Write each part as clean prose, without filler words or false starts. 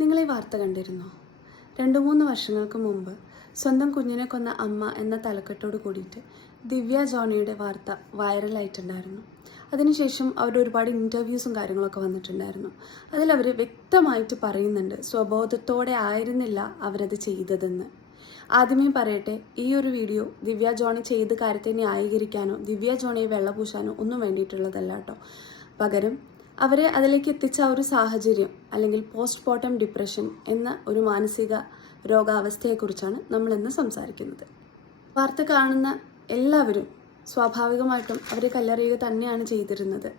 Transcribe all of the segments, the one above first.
നിങ്ങൾ ഈ വാർത്ത കണ്ടിരുന്നോ? 2-3 വർഷങ്ങൾക്ക് മുമ്പ് സ്വന്തം കുഞ്ഞിനെ കൊന്ന അമ്മ എന്ന തലക്കെട്ടോട് കൂടിയിട്ട് ദിവ്യ ജോണിയുടെ വാർത്ത വൈറലായിട്ടുണ്ടായിരുന്നു. അതിനുശേഷം അവരുടെ ഒരുപാട് ഇൻ്റർവ്യൂസും കാര്യങ്ങളൊക്കെ വന്നിട്ടുണ്ടായിരുന്നു. അതിലവർ വ്യക്തമായിട്ട് പറയുന്നുണ്ട് സ്വബോധത്തോടെ ആയിരുന്നില്ല അവരത് ചെയ്തതെന്ന്. ആദ്യമേ പറയട്ടെ, ഈ ഒരു വീഡിയോ ദിവ്യ ജോണി ചെയ്ത കാര്യത്തെ ന്യായീകരിക്കാനോ ദിവ്യ ജോണിയെ വെള്ളപൂശാനോ ഒന്നും വേണ്ടിയിട്ടുള്ളതല്ല കേട്ടോ. പകരം അവരെ അതിലേക്ക് എത്തിച്ച ഒരു സാഹചര്യം അല്ലെങ്കിൽ പോസ്റ്റ്മോർട്ടം ഡിപ്രഷൻ എന്ന ഒരു മാനസിക രോഗാവസ്ഥയെക്കുറിച്ചാണ് നമ്മളിന്ന് സംസാരിക്കുന്നത്. വാർത്ത കാണുന്ന എല്ലാവരും സ്വാഭാവികമായിട്ടും അവരെ കല്ലെറിയുക തന്നെയാണ് ചെയ്തിരുന്നത്.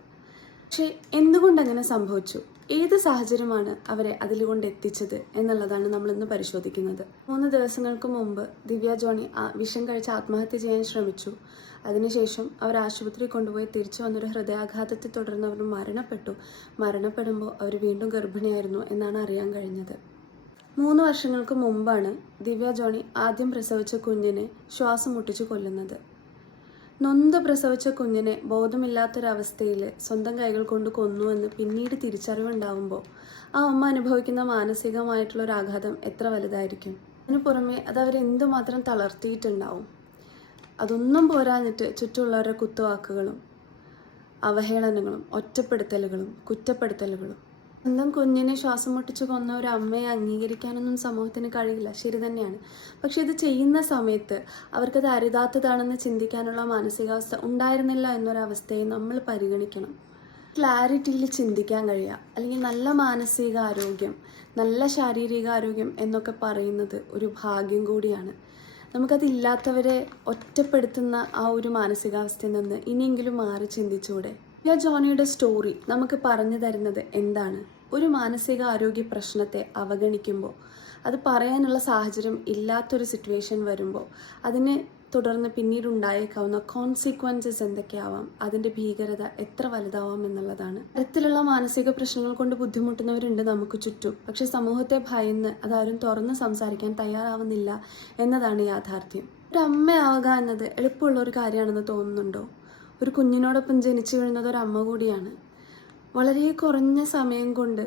പക്ഷേ എന്തുകൊണ്ടങ്ങനെ സംഭവിച്ചു, ഏത് സാഹചര്യമാണ് അവരെ അതിലുകൊണ്ട് എത്തിച്ചത് എന്നുള്ളതാണ് നമ്മളിന്ന് പരിശോധിക്കുന്നത്. 3 ദിവസങ്ങൾക്ക് മുമ്പ് ദിവ്യ ജോണി വിഷം കഴിച്ച് ആത്മഹത്യ ചെയ്യാൻ ശ്രമിച്ചു. അതിനുശേഷം അവർ ആശുപത്രി കൊണ്ടുപോയി തിരിച്ചു വന്നൊരു ഹൃദയാഘാതത്തെ തുടർന്ന് അവർ മരണപ്പെടുമ്പോൾ അവർ വീണ്ടും ഗർഭിണിയായിരുന്നു എന്നാണ് അറിയാൻ കഴിഞ്ഞത്. 3 വർഷങ്ങൾക്ക് മുമ്പാണ് ദിവ്യ ജോണി ആദ്യം പ്രസവിച്ച കുഞ്ഞിനെ ശ്വാസം മുട്ടിച്ച് കൊല്ലുന്നത്. നൊന്ത് പ്രസവിച്ച കുഞ്ഞിനെ ബോധമില്ലാത്തൊരവസ്ഥയിൽ സ്വന്തം കൈകൾ കൊണ്ട് കൊന്നുവെന്ന് പിന്നീട് തിരിച്ചറിവുണ്ടാവുമ്പോൾ ആ അമ്മ അനുഭവിക്കുന്ന മാനസികമായിട്ടുള്ളൊരു ആഘാതം എത്ര വലുതായിരിക്കും. അതിനു പുറമെ അത് അവരെന്തുമാത്രം തളർത്തിയിട്ടുണ്ടാവും. അതൊന്നും പോരാഞ്ഞിട്ട് ചുറ്റുമുള്ളവരുടെ കുത്തുവാക്കുകളും അവഹേളനങ്ങളും ഒറ്റപ്പെടുത്തലുകളും കുറ്റപ്പെടുത്തലുകളും. സ്വന്തം കുഞ്ഞിനെ ശ്വാസം മുട്ടിച്ച് കൊന്ന ഒരു അമ്മയെ അംഗീകരിക്കാനൊന്നും സമൂഹത്തിന് കഴിയില്ല, ശരി തന്നെയാണ്. പക്ഷെ ഇത് ചെയ്യുന്ന സമയത്ത് അവർക്കത് അരുതാത്തതാണെന്ന് ചിന്തിക്കാനുള്ള മാനസികാവസ്ഥ ഉണ്ടായിരുന്നില്ല എന്നൊരവസ്ഥയെ നമ്മൾ പരിഗണിക്കണം. ക്ലാരിറ്റിയിൽ ചിന്തിക്കാൻ കഴിയുക, അല്ലെങ്കിൽ നല്ല മാനസികാരോഗ്യം, നല്ല ശാരീരികാരോഗ്യം എന്നൊക്കെ പറയുന്നത് ഒരു ഭാഗ്യം കൂടിയാണ്. നമുക്കതില്ലാത്തവരെ ഒറ്റപ്പെടുത്തുന്ന ആ ഒരു മാനസികാവസ്ഥയിൽ നിന്ന് ഇനിയെങ്കിലും മാറി ചിന്തിച്ചൂടെ? ദിവ്യ ജോണിയുടെ സ്റ്റോറി നമുക്ക് പറഞ്ഞു തരുന്നത് എന്താണ്? ഒരു മാനസികാരോഗ്യ പ്രശ്നത്തെ അവഗണിക്കുമ്പോൾ, അത് പറയാനുള്ള സാഹചര്യം ഇല്ലാത്തൊരു സിറ്റുവേഷൻ വരുമ്പോൾ അതിനെ തുടർന്ന് പിന്നീട് ഉണ്ടായേക്കാവുന്ന കോൺസിക്വൻസസ് എന്തൊക്കെയാവാം, അതിൻ്റെ ഭീകരത എത്ര വലുതാവാം എന്നുള്ളതാണ്. തരത്തിലുള്ള മാനസിക പ്രശ്നങ്ങൾ കൊണ്ട് ബുദ്ധിമുട്ടുന്നവരുണ്ട് നമുക്ക് ചുറ്റും. പക്ഷെ സമൂഹത്തെ ഭയന്ന് അതാരും തുറന്ന് സംസാരിക്കാൻ തയ്യാറാവുന്നില്ല എന്നതാണ് യാഥാർത്ഥ്യം. ഒരു അമ്മയാവുക എന്നത് എളുപ്പമുള്ള ഒരു കാര്യമാണെന്ന് തോന്നുന്നുണ്ടോ? ഒരു കുഞ്ഞിനോടൊപ്പം ജനിച്ചു വീഴുന്നത് ഒരു അമ്മ കൂടിയാണ്. വളരെ കുറഞ്ഞ സമയം കൊണ്ട്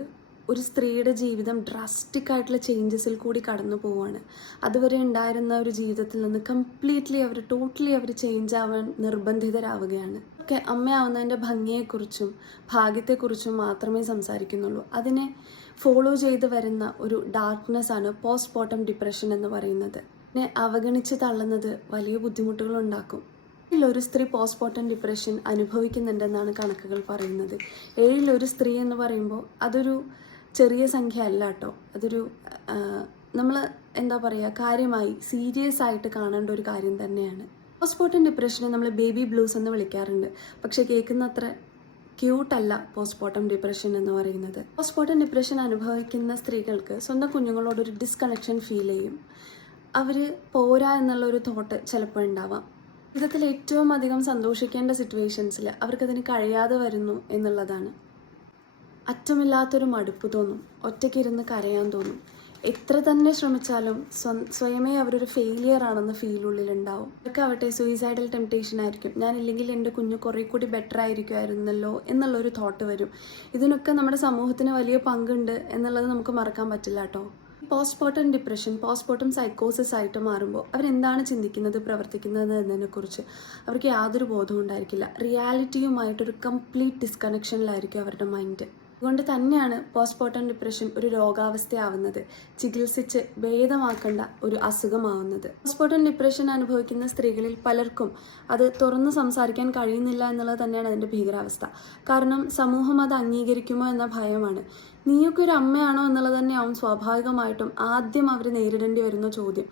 ഒരു സ്ത്രീയുടെ ജീവിതം ഡ്രാസ്റ്റിക് ആയിട്ടുള്ള ചേഞ്ചസിൽ കൂടി കടന്നു പോവുകയാണ്. അതുവരെ ഉണ്ടായിരുന്ന ഒരു ജീവിതത്തിൽ നിന്ന് ടോട്ടലി അവർ ചേഞ്ച് ആവാൻ നിർബന്ധിതരാവുകയാണ്. ഒക്കെ അമ്മയാവുന്നതിൻ്റെ ഭംഗിയെക്കുറിച്ചും ഭാഗ്യത്തെക്കുറിച്ചും മാത്രമേ സംസാരിക്കുന്നുള്ളൂ. അതിനെ ഫോളോ ചെയ്ത് വരുന്ന ഒരു ഡാർക്ക്നെസ് ആണ് പോസ്റ്റ്മോർട്ടം ഡിപ്രഷൻ എന്ന് പറയുന്നത്. അതിനെ അവഗണിച്ച് തള്ളുന്നത് വലിയ ബുദ്ധിമുട്ടുകൾ ഉണ്ടാക്കും. ഒരു സ്ത്രീ പോസ്റ്റ്മോർട്ടം ഡിപ്രഷൻ അനുഭവിക്കുന്നുണ്ടെന്നാണ് കണക്കുകൾ പറയുന്നത്. 7 സ്ത്രീ എന്ന് പറയുമ്പോൾ അതൊരു ചെറിയ സംഖ്യ അല്ല കേട്ടോ. അതൊരു നമ്മൾ കാര്യമായി സീരിയസ് ആയിട്ട് കാണേണ്ട ഒരു കാര്യം തന്നെയാണ്. പോസ്റ്റ്മോർട്ടം ഡിപ്രഷനെ നമ്മൾ ബേബി ബ്ലൂസ് എന്ന് വിളിക്കാറുണ്ട്. പക്ഷെ കേൾക്കുന്ന അത്ര ക്യൂട്ടല്ല പോസ്റ്റ്മോർട്ടം ഡിപ്രഷൻ എന്ന് പറയുന്നത്. പോസ്റ്റ്മോർട്ടം ഡിപ്രഷൻ അനുഭവിക്കുന്ന സ്ത്രീകൾക്ക് സ്വന്തം കുഞ്ഞുങ്ങളോടൊരു ഡിസ്കണക്ഷൻ ഫീൽ ചെയ്യും. അവർ പോരാ എന്നുള്ളൊരു തോട്ട് ചിലപ്പോൾ ഉണ്ടാവാം. ജീവിതത്തിൽ ഏറ്റവും അധികം സന്തോഷിക്കേണ്ട സിറ്റുവേഷൻസിൽ അവർക്കതിന് കഴിയാതെ വരുന്നു എന്നുള്ളതാണ്. അറ്റമില്ലാത്തൊരു മടുപ്പ് തോന്നും, ഒറ്റയ്ക്കിരുന്ന് കരയാൻ തോന്നും. എത്ര തന്നെ ശ്രമിച്ചാലും സ്വയമേ അവരൊരു ഫെയിലിയർ ആണെന്ന് ഫീലുള്ളിലുണ്ടാവും. ഇതൊക്കെ ആവട്ടെ സൂയിസൈഡൽ ടെംപ്റ്റേഷൻ ആയിരിക്കും. ഞാനില്ലെങ്കിൽ എൻ്റെ കുഞ്ഞ് കുറേ കൂടി ബെറ്റർ ആയിരിക്കുമായിരുന്നല്ലോ എന്നുള്ളൊരു തോട്ട് വരും. ഇതിനൊക്കെ നമ്മുടെ സമൂഹത്തിന് വലിയ പങ്കുണ്ട് എന്നുള്ളത് നമുക്ക് മറക്കാൻ പറ്റില്ല കേട്ടോ. പോസ്റ്റ്മോർട്ടം ഡിപ്രഷൻ പോസ്റ്റ്മോർട്ടം സൈക്കോസിസ് ആയിട്ട് മാറുമ്പോൾ അവരെന്താണ് ചിന്തിക്കുന്നത് പ്രവർത്തിക്കുന്നത് എന്നതിനെക്കുറിച്ച് അവർക്ക് യാതൊരു ബോധവും ഉണ്ടായിരിക്കില്ല. റിയാലിറ്റിയുമായിട്ടൊരു കംപ്ലീറ്റ് ഡിസ്കണക്ഷനിലായിരിക്കും അവരുടെ മൈൻഡ്. അതുകൊണ്ട് തന്നെയാണ് പോസ്റ്റ്മോർട്ടം ഡിപ്രഷൻ ഒരു രോഗാവസ്ഥയാവുന്നത്, ചികിത്സിച്ച് ഭേദമാക്കേണ്ട ഒരു അസുഖമാവുന്നത്. പോസ്റ്റ്മോർട്ടം ഡിപ്രഷൻ അനുഭവിക്കുന്ന സ്ത്രീകളിൽ പലർക്കും അത് തുറന്ന് സംസാരിക്കാൻ കഴിയുന്നില്ല എന്നുള്ളത് തന്നെയാണ് അതിൻ്റെ ഭീകരാവസ്ഥ. കാരണം സമൂഹം അത് അംഗീകരിക്കുമോ എന്ന ഭയമാണ്. നീയൊക്കെ ഒരു അമ്മയാണോ എന്നുള്ളത് തന്നെയാവും സ്വാഭാവികമായിട്ടും ആദ്യം അവർ നേരിടേണ്ടി വരുന്ന ചോദ്യം.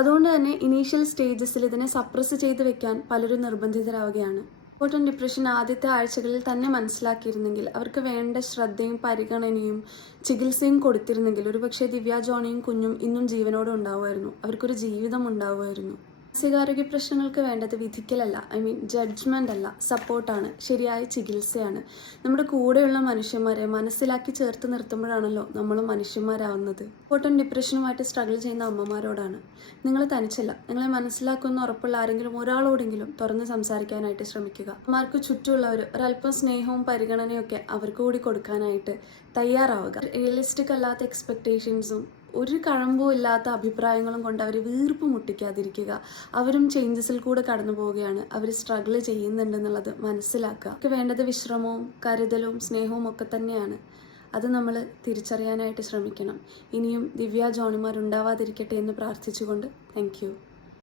അതുകൊണ്ട് തന്നെ ഇനീഷ്യൽ സ്റ്റേജസിൽ ഇതിനെ സപ്രസ് ചെയ്ത് വെക്കാൻ പലരും നിർബന്ധിതരാവുകയാണ്. പോസ്റ്റ്മോർട്ടം ഡിപ്രഷൻ ആദ്യത്തെ ആഴ്ചകളിൽ തന്നെ മനസ്സിലാക്കിയിരുന്നെങ്കിൽ, അവർക്ക് വേണ്ട ശ്രദ്ധയും പരിഗണനയും ചികിത്സയും കൊടുത്തിരുന്നെങ്കിൽ ഒരുപക്ഷെ ദിവ്യ ജോണിയും കുഞ്ഞും ഇന്നും ജീവനോടെ ഉണ്ടാവുമായിരുന്നു. അവർക്കൊരു ജീവിതം ഉണ്ടാവുമായിരുന്നു. മാനസികാരോഗ്യ പ്രശ്നങ്ങൾക്ക് വേണ്ടത് വിധിക്കലല്ല, ജഡ്ജ്മെൻ്റ് അല്ല, സപ്പോർട്ടാണ്, ശരിയായ ചികിത്സയാണ്. നമ്മുടെ കൂടെയുള്ള മനുഷ്യന്മാരെ മനസ്സിലാക്കി ചേർത്ത് നിർത്തുമ്പോഴാണല്ലോ നമ്മൾ മനുഷ്യന്മാരാവുന്നത്. പോട്ടും ഡിപ്രഷനുമായിട്ട് സ്ട്രഗിൾ ചെയ്യുന്ന അമ്മമാരോടാണ്, നിങ്ങൾ തനിച്ചല്ല, നിങ്ങളെ മനസ്സിലാക്കുമെന്ന് ഉറപ്പുള്ള ആരെങ്കിലും ഒരാളോടെങ്കിലും തുറന്ന് സംസാരിക്കാനായിട്ട് ശ്രമിക്കുക. അമ്മമാർക്ക് ചുറ്റുമുള്ളവർ ഒരല്പം സ്നേഹവും പരിഗണനയൊക്കെ അവർക്ക് കൂടി കൊടുക്കാനായിട്ട് തയ്യാറാവുക. റിയലിസ്റ്റിക് അല്ലാത്ത എക്സ്പെക്റ്റേഷൻസും ഒരു കഴമ്പും ഇല്ലാത്ത അഭിപ്രായങ്ങളും കൊണ്ട് അവർ വീർപ്പ് മുട്ടിക്കാതിരിക്കുക. അവരും ചേഞ്ചസിൽ കൂടെ കടന്നു പോവുകയാണ്, അവർ സ്ട്രഗിൾ ചെയ്യുന്നുണ്ടെന്നുള്ളത് മനസ്സിലാക്കുക. അവർക്ക് വേണ്ടത് വിശ്രമവും കരുതലും സ്നേഹവും ഒക്കെ തന്നെയാണ്. അത് നമ്മൾ തിരിച്ചറിയാനായിട്ട് ശ്രമിക്കണം. ഇനിയും ദിവ്യ ജോണിമാർ ഉണ്ടാവാതിരിക്കട്ടെ എന്ന് പ്രാർത്ഥിച്ചുകൊണ്ട് താങ്ക് യു.